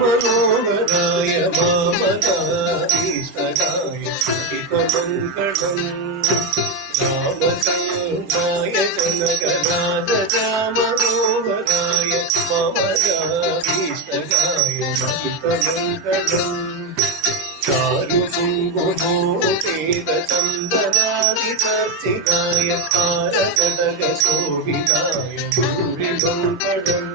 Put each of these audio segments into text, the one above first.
मनोहराय मामकारीष्टकाय हितमङ्गलम् रामचन्द्राय जनकराजमनोहराय मामकारीष्टकाय हितमङ्गलम् चारुकुङ्कुमोपेतचन्दनादिचर्चिताय हारकटकशोभिताय भूरिमङ्गलम्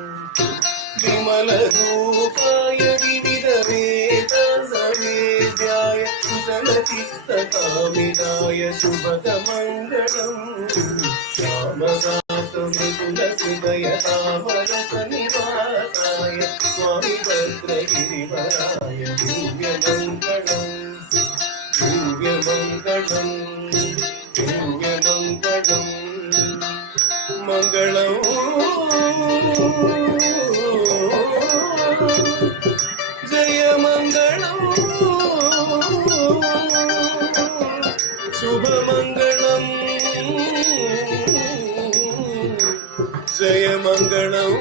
विमलरूपाय विविधवेदसवेद्याय कुशलचित्तकामिदाय शुभगमङ्गलम् श्यामदासमृदुलहृदय तामरसनिवासाय स्वामि भद्रगिरिवराय दिव्यमङ्गलम् दिव्यमङ्गलम् दिव्यमङ्गलम् मङ्गलम् जय मंगलम शुभ मंगलम जय मंगलम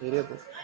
Seria, pô.